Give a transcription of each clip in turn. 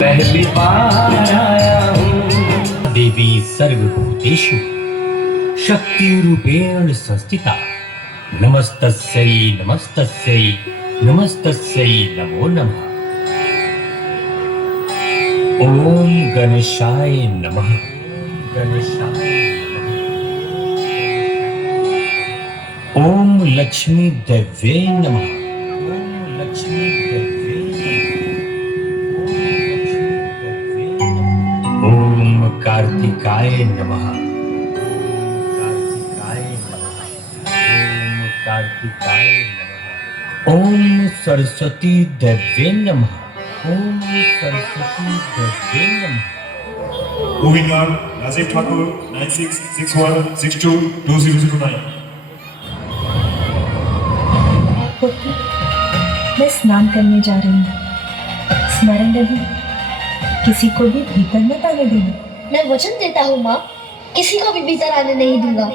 पहली बार आया हूँ। देवी सर्वभूतेषु शक्तिरूपेण संस्थिता। नमस्तस्यै नमस्तस्यै नमस्तस्यै नमो नमः। ओम गणेशाय नमः। गणेशाय नमः। ओम लक्ष्मी देव्यै नमः। ओम लक्ष्मी देव्यै नमः। ओम कार्तिकाय नमः। कार्तिकाय नमः। ओम कार्तिकाय नमः। ओम सरस्वती देव्यै नमः। ओम सरस्वती देव्यै नमः। Moving on, Rajiv Thakur, 9661622009. पुत्र, मैं स्नान करने जा रही हूँ। स्मरण रहे, किसी को भी भीतर मत आने देना। मैं वचन देता हूँ माँ, किसी को भी भीतर आने नहीं दूंगा।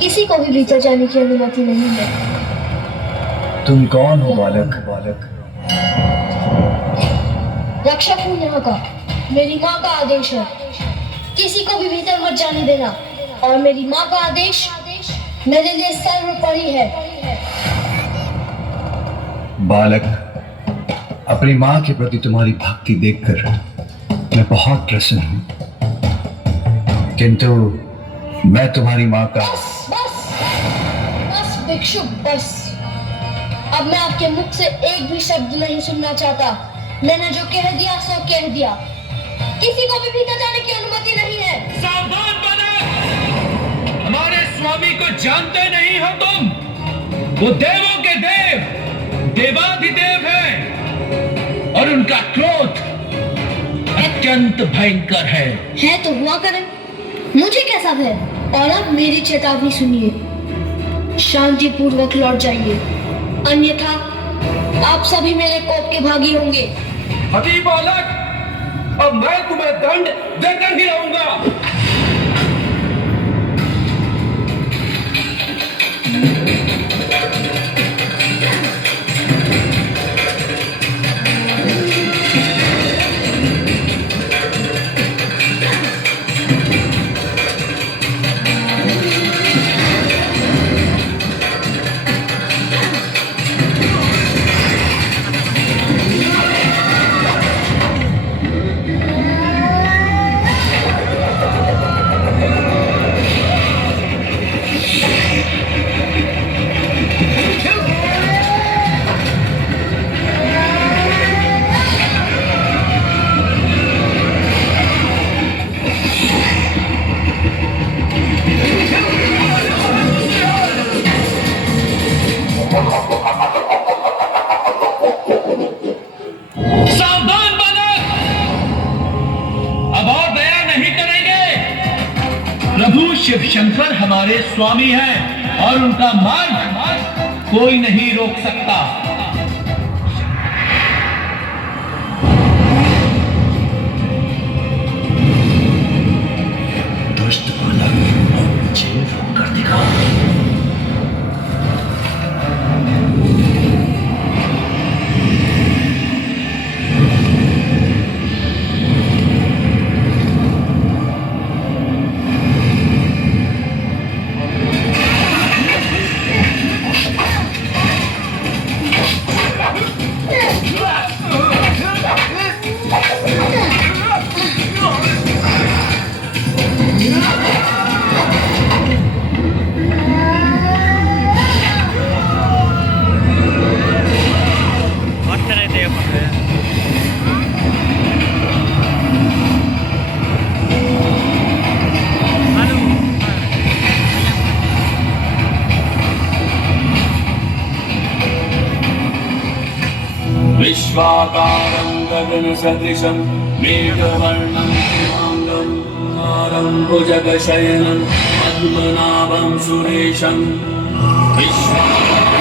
किसी को भी भीतर जाने की अनुमति नहीं है। तुम कौन हो बालक? रक्षक हूँ यहाँ का। मेरी माँ का आदेश है, किसी को भी भीतर मत जाने देना। और मेरी माँ का आदेश मेरे लिए सर्वोपरि है। बालक, अपनी माँ के प्रति तुम्हारी भक्ति देखकर मैं बहुत प्रसन्न हूँ, किंतु मैं तुम्हारी माँ का बस भिक्षु, बस। अब मैं आपके मुख से एक भी शब्द नहीं सुनना चाहता। मैंने जो कह दिया सो कह दिया। किसी को भी भीतर जाने की अनुमति नहीं है। सावधान बनो! हमारे स्वामी को जानते नहीं हो तुम। वो देवों के देव, देवाधिदेव हैं और उनका क्रोध अत्यंत भयंकर है तो हुआ करे, मुझे कैसा भय। और अब मेरी चेतावनी सुनिए, शांति पूर्वक लौट जाइए, अन्यथा आप सभी मेरे कोप के भागी होंगे। अभी बालक, अब मैं तुम्हें दंड देकर ही रहूंगा। प्रभु शिव शंकर हमारे स्वामी हैं और उनका मार्ग कोई नहीं रोक सकता। दुष्ट बालक, मुझे रोक कर दिखाओ। विश्वाकारं गगनसदृशं मेघवर्णं शुभांगं भुजगशयनं पद्मनाभं सुरेशं विश्वासदृशं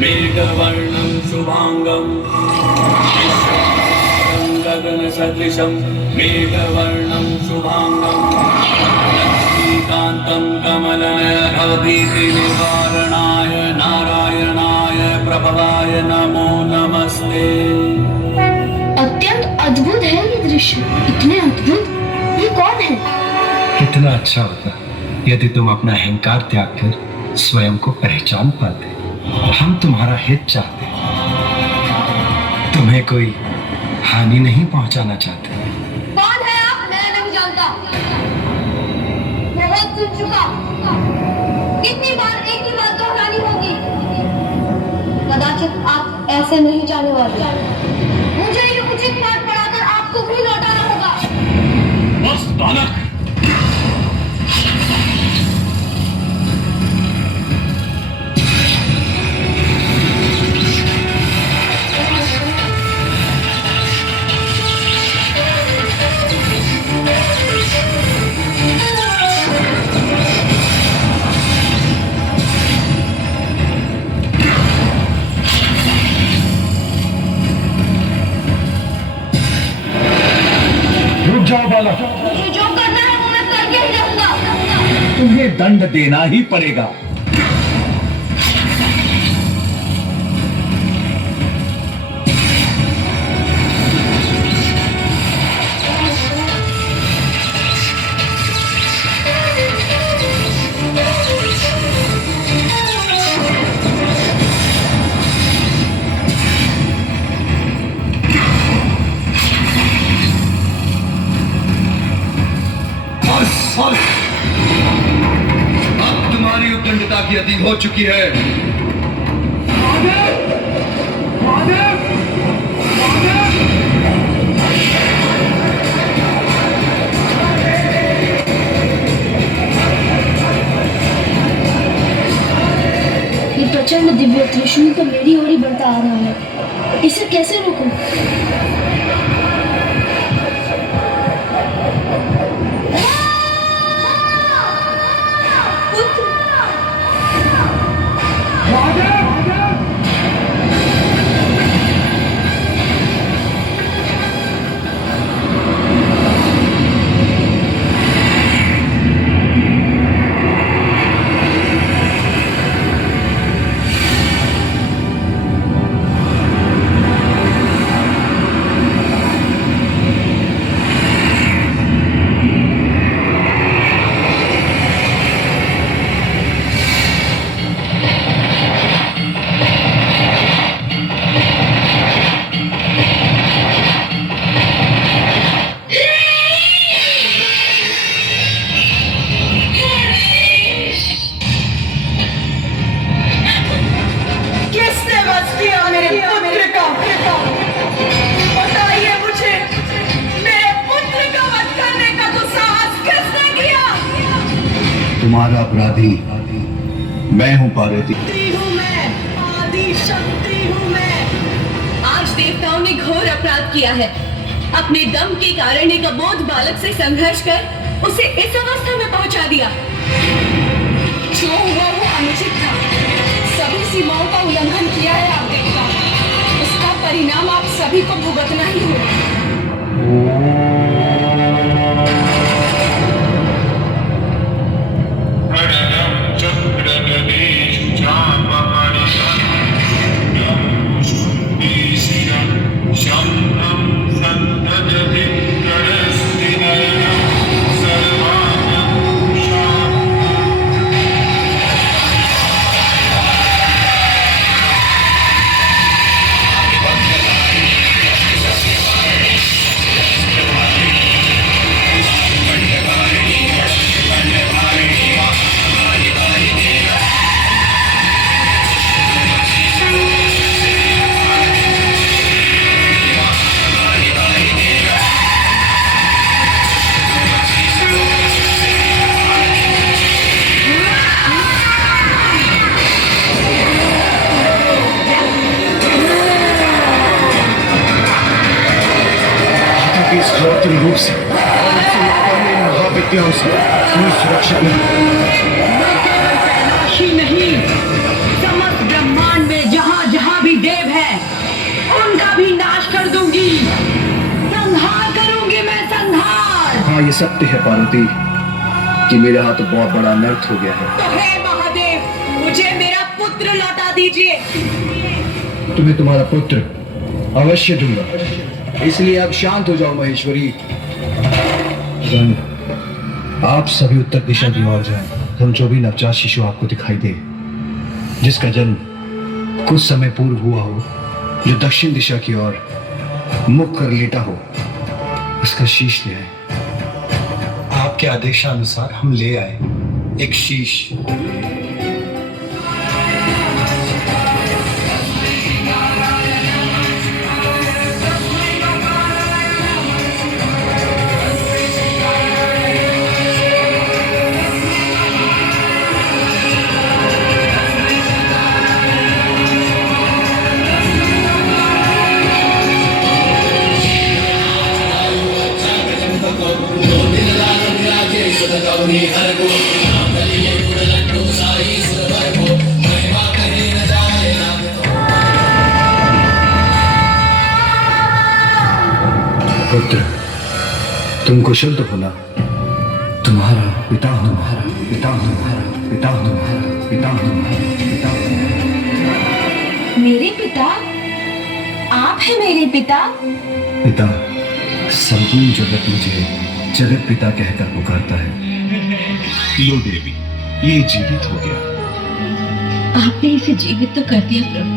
मेघवर्णं शुभांगं गगनसदृशं मेघवर्णं शुभांगं लक्ष्मीकान्तं कमलनयनभीतिनिवारणाय नारायणाय प्रभवाय नमो नमस्ते। अत्यंत अद्भुत है ये दृश्य। इतने अद्भुत, ये कौन है? कितना अच्छा होता यदि तुम अपना अहंकार त्याग कर स्वयं को पहचान पाते। हम तुम्हारा हित चाहते, तुम्हें कोई हानि नहीं पहुंचाना चाहते। कौन है आप? मैं नहीं जानता। बहुत सुन चुका। कितनी बार एक ही बात दोहरानी होगी? कदाचित आप ऐसे नहीं जाने वाले। मुझे ये उचित पाठ पढ़ाकर आपको भी लौटाना होगा। बस बालक, रुक जाओ बालक, मुझे जो करना है वो मैं करके ही रहूंगा। तुम्हें दंड देना ही पड़ेगा। अब तुम्हारी उद्दंडता की अति हो चुकी है। ये प्रचंड दिव्य त्रिशूल तो मेरी ओर ही बढ़ता आ रहा है। इसे कैसे रोकूं? तुम्हारा अपराधी मैं हूं पार्वती। आदि शक्ति हूँ मैं। आज देवताओं ने घोर अपराध किया है। अपने दम के कारण एक अबोध बालक से संघर्ष कर उसे इस अवस्था में पहुंचा दिया। जो हुआ वो अनुचित था। सभी सीमाओं का उल्लंघन किया है आप देवता। उसका परिणाम आप सभी को भुगतना ही होगा। रूप से महाविद्याओं से कोई सुरक्षा नहीं। मैं केवल कैलाशी नहीं, समस्त ब्रह्मांड में जहाँ जहाँ भी देव है उनका भी नाश कर दूंगी। संहार करूंगी मैं, संहार। हाँ, ये सत्य है पार्वती कि मेरे हाथ बहुत बड़ा अनर्थ हो गया है। तो हे महादेव, मुझे मेरा पुत्र लौटा दीजिए। तुम्हें तुम्हारा पुत्र अवश्य दूंगा, इसलिए अब शांत हो जाओ महेश्वरी। रण, आप सभी उत्तर दिशा की ओर जाएं। हम जो भी नवजात शिशु आपको दिखाई दे, जिसका जन्म कुछ समय पूर्व हुआ हो, जो दक्षिण दिशा की ओर मुख कर लेटा हो, उसका शीश ले आए। आपके आदेशानुसार हम ले आए एक शीश। पुत्र, तुम कुशल तो होना। तुम्हारा पिता तुम्हारा पिता तुम्हारा पिता तुम्हारा पिता तुम्हारा पिता तुम्हारा। मेरे पिता? आप हैं मेरे पिता? पिता, संपूर्ण जगत मुझे जगत पिता कहकर पुकारता है। लो देवी, ये जीवित हो गया। आपने इसे जीवित तो कर दिया प्रभु,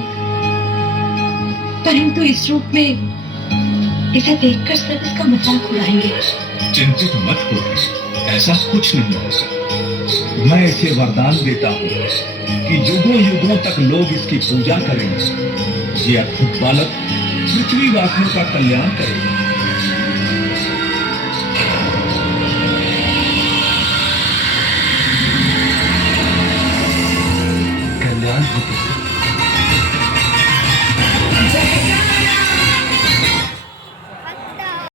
परंतु इस रूप में इसे देखकर सब इसका मजाक उड़ाएंगे। चिंतित मत हो, ऐसा कुछ नहीं होगा। मैं इसे वरदान देता हूँ कि युगों युगों तक लोग इसकी पूजा करेंगे। ये अद्भुत बालक पृथ्वीवासियों का कल्याण करेगा। कल्याण हो पुत्र।